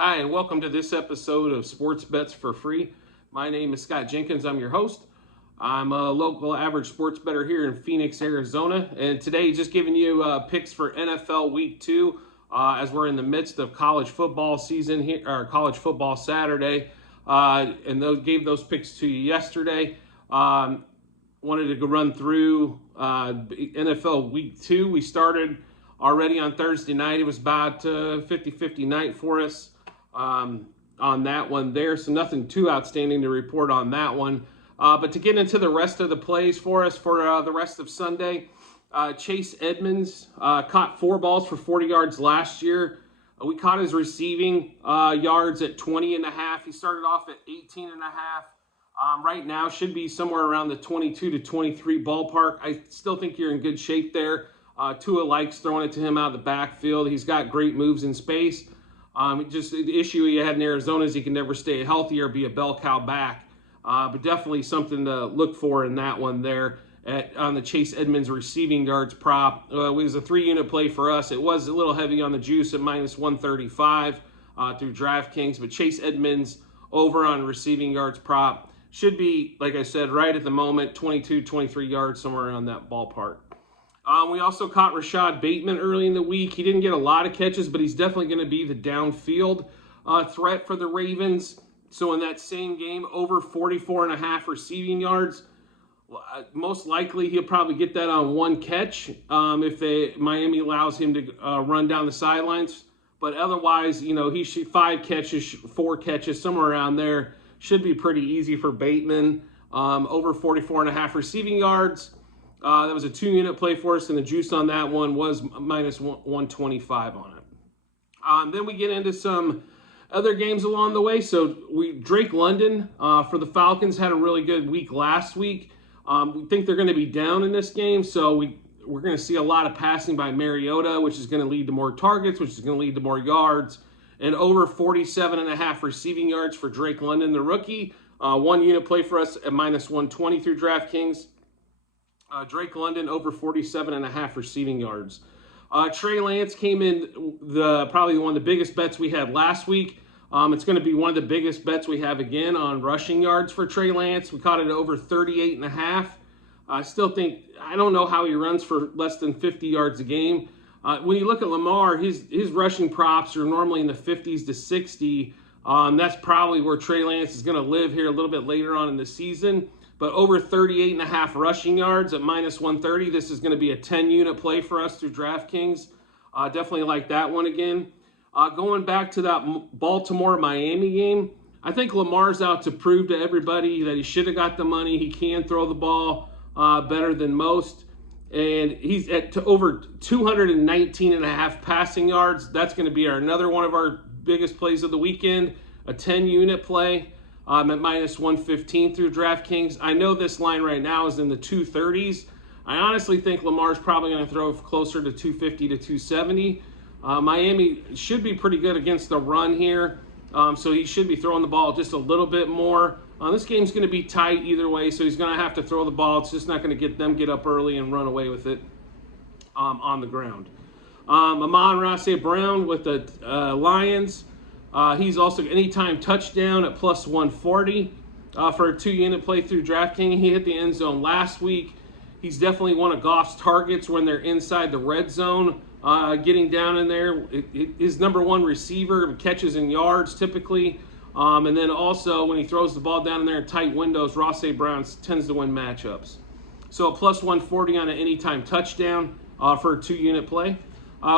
Hi, and welcome to this episode of Sports Bets for Free. My name is Scott Jenkins. I'm your host. I'm a local average sports bettor here in Phoenix, Arizona. And today, just giving you picks for NFL Week 2 as we're in the midst of college football season here, or college football Saturday. And gave those picks to you yesterday. Wanted to go run through NFL Week 2. We started already on Thursday night. It was about 50-50 night for us on that one there. So nothing too outstanding to report on that one. But to get into the rest of the plays for us for the rest of Sunday, Chase Edmonds caught 4 balls for 40 yards last year. We caught his receiving yards at 20.5. He started off at 18.5. Right now should be somewhere around the 22 to 23 ballpark. I still think you're in good shape there. Tua likes throwing it to him out of the backfield. He's got great moves in space. Just the issue he had in Arizona is he can never stay healthy or be a bell cow back. But definitely something to look for in that one there on the Chase Edmonds receiving yards prop. It was a 3-unit play for us. It was a little heavy on the juice at minus 135 through DraftKings. But Chase Edmonds over on receiving yards prop should be, like I said, right at the moment, 22, 23 yards, somewhere around that ballpark. We also caught Rashad Bateman early in the week. He didn't get a lot of catches, but he's definitely going to be the downfield threat for the Ravens. So in that same game, over 44.5 receiving yards. Most likely he'll probably get that on one catch if Miami allows him to run down the sidelines. But otherwise, he should 5 catches, 4 catches, somewhere around there. Should be pretty easy for Bateman. Over 44.5 receiving yards. That was a 2-unit play for us, and the juice on that one was minus 125 on it. Then we get into some other games along the way. So Drake London for the Falcons had a really good week last week. We think they're going to be down in this game, so we're going to see a lot of passing by Mariota, which is going to lead to more targets, which is going to lead to more yards. And over 47.5 receiving yards for Drake London, the rookie. 1-unit play for us at minus 120 through DraftKings. Drake London over 47.5 receiving yards. Trey Lance came in probably one of the biggest bets we had last week. It's going to be one of the biggest bets we have again on rushing yards for Trey Lance. We caught it at over 38.5. I still think, I don't know how he runs for less than 50 yards a game. When you look at Lamar, his rushing props are normally in the 50s to 60. That's probably where Trey Lance is going to live here a little bit later on in the season. But over 38.5 rushing yards at minus 130. This is going to be a 10-unit play for us through DraftKings. Definitely like that one again. Going back to that Baltimore-Miami game, I think Lamar's out to prove to everybody that he should have got the money. He can throw the ball better than most. And he's at over 219.5 passing yards. That's going to be another one of our biggest plays of the weekend, a 10-unit play at minus 115 through DraftKings. I know this line right now is in the 230s. I honestly think Lamar's probably going to throw closer to 250 to 270. Miami should be pretty good against the run here, so he should be throwing the ball just a little bit more. This game's going to be tight either way, so he's going to have to throw the ball. It's just not going to get up early and run away with it on the ground. Amon-Ra St. Brown with the Lions. He's also anytime touchdown at plus 140 for a 2-unit play through DraftKings. He hit the end zone last week. He's definitely one of Goff's targets when they're inside the red zone, getting down in there. His number 1 receiver catches in yards typically. And then also when he throws the ball down in there in tight windows, Ross St. Brown tends to win matchups. So a plus 140 on an anytime touchdown for a 2-unit play.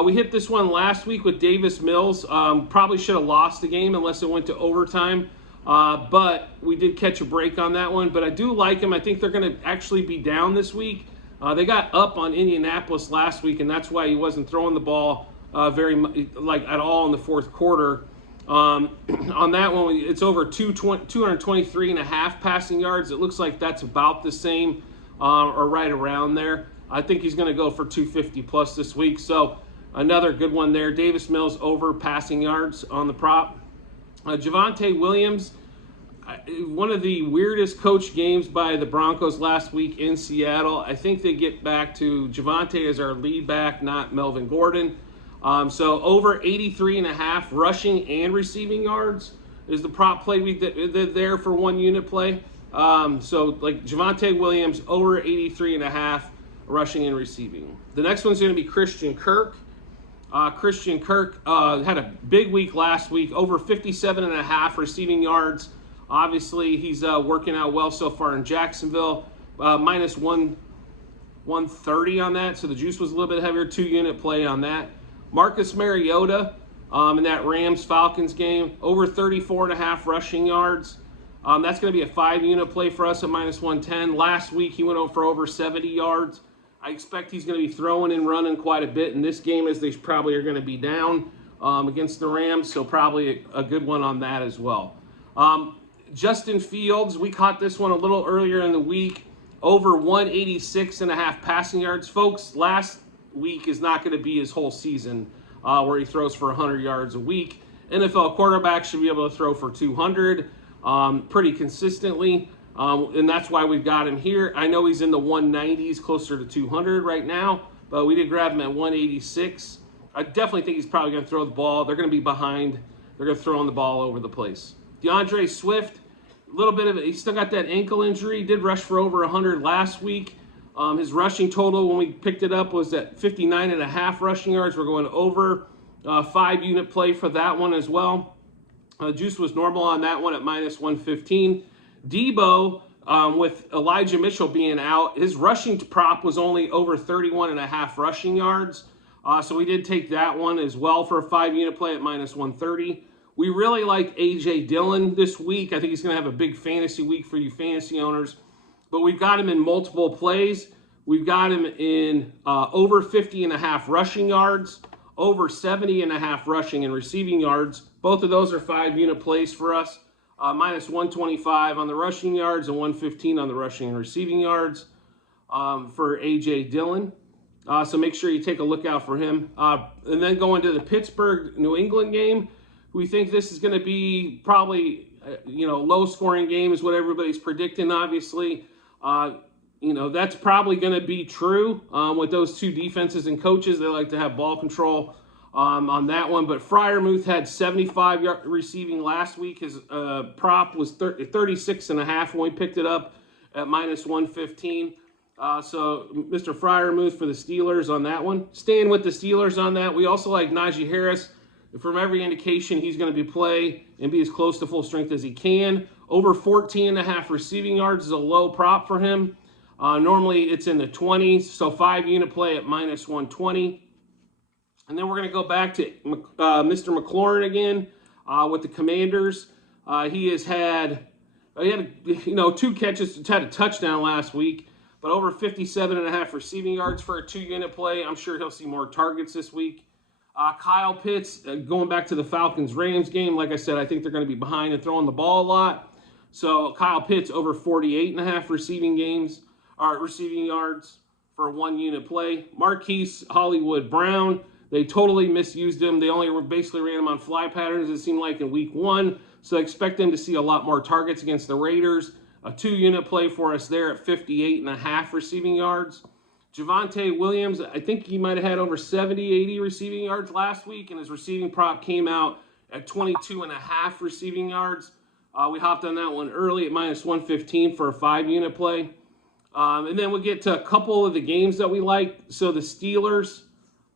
We hit this one last week with Davis Mills. Probably should have lost the game unless it went to overtime. But we did catch a break on that one. But I do like him. I think they're going to actually be down this week. They got up on Indianapolis last week, and that's why he wasn't throwing the ball at all in the fourth quarter. On that one, it's over 223.5 passing yards. It looks like that's about the same or right around there. I think he's going to go for 250 plus this week. So another good one there. Davis Mills over passing yards on the prop. Javonte Williams, one of the weirdest coach games by the Broncos last week in Seattle. I think they get back to Javonte as our lead back, not Melvin Gordon. So over 83.5 rushing and receiving yards is the prop play we did there for 1 unit play. So like Javonte Williams, over 83.5 rushing and receiving. The next one's going to be Christian Kirk. Christian Kirk had a big week last week, over 57.5 receiving yards. Obviously, he's working out well so far in Jacksonville. Minus 130 on that, so the juice was a little bit heavier. 2 unit play on that. Marcus Mariota in that Rams-Falcons game, over 34.5 rushing yards. That's going to be a 5 unit play for us at minus 110. Last week, he went over for over 70 yards. I expect he's going to be throwing and running quite a bit in this game, as they probably are going to be down against the Rams, so probably a good one on that as well. Justin Fields, we caught this one a little earlier in the week, over 186.5 passing yards. Folks, last week is not going to be his whole season where he throws for 100 yards a week. NFL quarterbacks should be able to throw for 200 pretty consistently. And that's why we've got him here. I know he's in the 190s, closer to 200 right now, but we did grab him at 186. I definitely think he's probably going to throw the ball. They're going to be behind. They're going to throw on the ball over the place. DeAndre Swift, a little bit of it. He still got that ankle injury. He did rush for over 100 last week. His rushing total when we picked it up was at 59.5 rushing yards. We're going over 5 unit play for that one as well. Juice was normal on that one at minus 115. Debo, with Elijah Mitchell being out, his rushing prop was only over 31.5 rushing yards. So we did take that one as well for a 5 unit play at minus 130. We really like A.J. Dillon this week. I think he's going to have a big fantasy week for you fantasy owners. But we've got him in multiple plays. We've got him in over 50.5 rushing yards, over 70.5 rushing and receiving yards. Both of those are 5 unit plays for us. Minus 125 on the rushing yards and 115 on the rushing and receiving yards for A.J. Dillon. So make sure you take a look out for him. And then going to the Pittsburgh-New England game, we think this is going to be probably, low-scoring game is what everybody's predicting, obviously. That's probably going to be true with those 2 defenses and coaches. They like to have ball control on that one. But Freiermuth had 75 receiving last week. His prop was 36.5 when we picked it up at minus 115. So Mr. Freiermuth for the Steelers on that one. Staying with the Steelers on that, we also like Najee Harris. From every indication, he's going to play and be as close to full strength as he can. Over 14.5 receiving yards is a low prop for him. Normally it's in the 20s, so 5 unit play at minus 120. And then we're going to go back to Mr. McLaurin again with the Commanders. He had 2 catches, had a touchdown last week, but over 57.5 receiving yards for a 2 unit play. I'm sure he'll see more targets this week. Kyle Pitts, going back to the Falcons-Rams game, like I said, I think they're going to be behind and throwing the ball a lot. So Kyle Pitts over 48.5 receiving yards for a 1 unit play. Marquise Hollywood Brown, they totally misused him. They only basically ran him on fly patterns, it seemed like, in week 1. So I expect them to see a lot more targets against the Raiders. A 2 unit play for us there at 58.5 receiving yards. Javonte Williams, I think he might have had over 70, 80 receiving yards last week, and his receiving prop came out at 22.5 receiving yards. We hopped on that one early at minus 115 for a 5 unit play. And then we'll get to a couple of the games that we like. So the Steelers,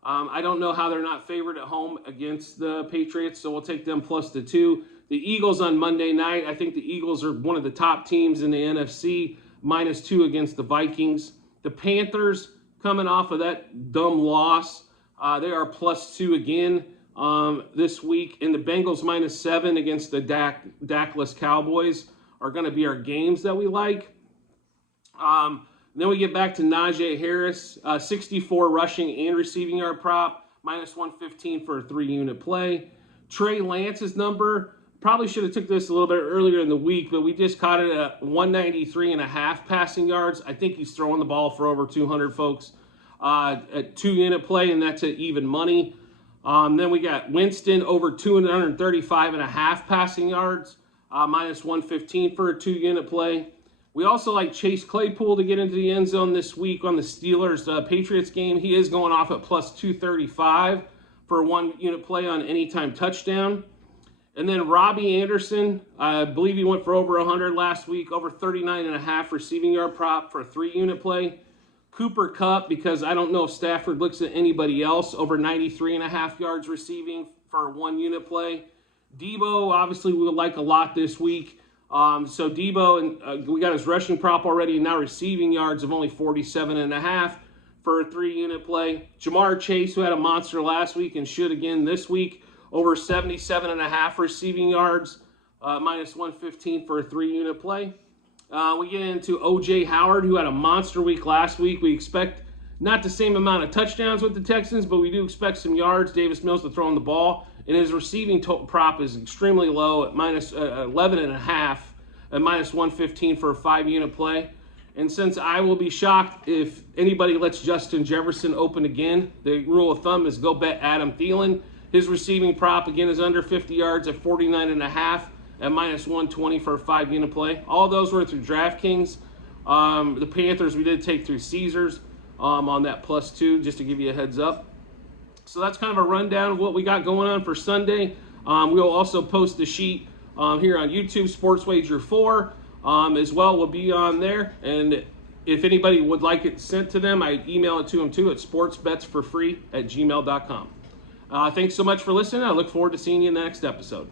I don't know how they're not favored at home against the Patriots, so we'll take them plus the 2. The Eagles on Monday night, I think the Eagles are one of the top teams in the NFC, minus 2 against the Vikings. The Panthers, coming off of that dumb loss, they are plus 2 again this week. And the Bengals minus 7 against the Dakless Cowboys are going to be our games that we like. Then we get back to Najee Harris, 64 rushing and receiving yard prop, minus 115 for a 3 unit play. Trey Lance's number, probably should have took this a little bit earlier in the week, but we just caught it at 193.5 passing yards. I think he's throwing the ball for over 200, folks, at 2 unit play, and that's at even money. Then we got Winston over 235.5 passing yards, minus 115 for a 2 unit play. We also like Chase Claypool to get into the end zone this week on the Steelers-Patriots game. He is going off at plus 235 for a 1 unit play on anytime touchdown. And then Robbie Anderson, I believe he went for over 100 last week, over 39.5 receiving yard prop for a 3 unit play. Cooper Kupp, because I don't know if Stafford looks at anybody else, over 93.5 yards receiving for a 1 unit play. Debo, obviously, we would like a lot this week. So Debo, and we got his rushing prop already, and now receiving yards of only 47.5 for a 3 unit play. Jamar Chase, who had a monster last week and should again this week, over 77.5 receiving yards, minus 115 for a 3 unit play. We get into O.J. Howard, who had a monster week last week. We expect not the same amount of touchdowns with the Texans, but we do expect some yards. Davis Mills to throw him the ball. And his receiving prop is extremely low at minus 11.5 at minus 115 for a 5 unit play. And since I will be shocked if anybody lets Justin Jefferson open again, the rule of thumb is go bet Adam Thielen. His receiving prop, again, is under 50 yards at 49.5 at minus 120 for a 5 unit play. All those were through DraftKings. The Panthers we did take through Caesars on that +2, just to give you a heads up. So that's kind of a rundown of what we got going on for Sunday. We'll also post the sheet here on YouTube, Sports Wager 4, as well. Will be on there. And if anybody would like it sent to them, I email it to them too at sportsbetsforfree@gmail.com. Thanks so much for listening. I look forward to seeing you in the next episode.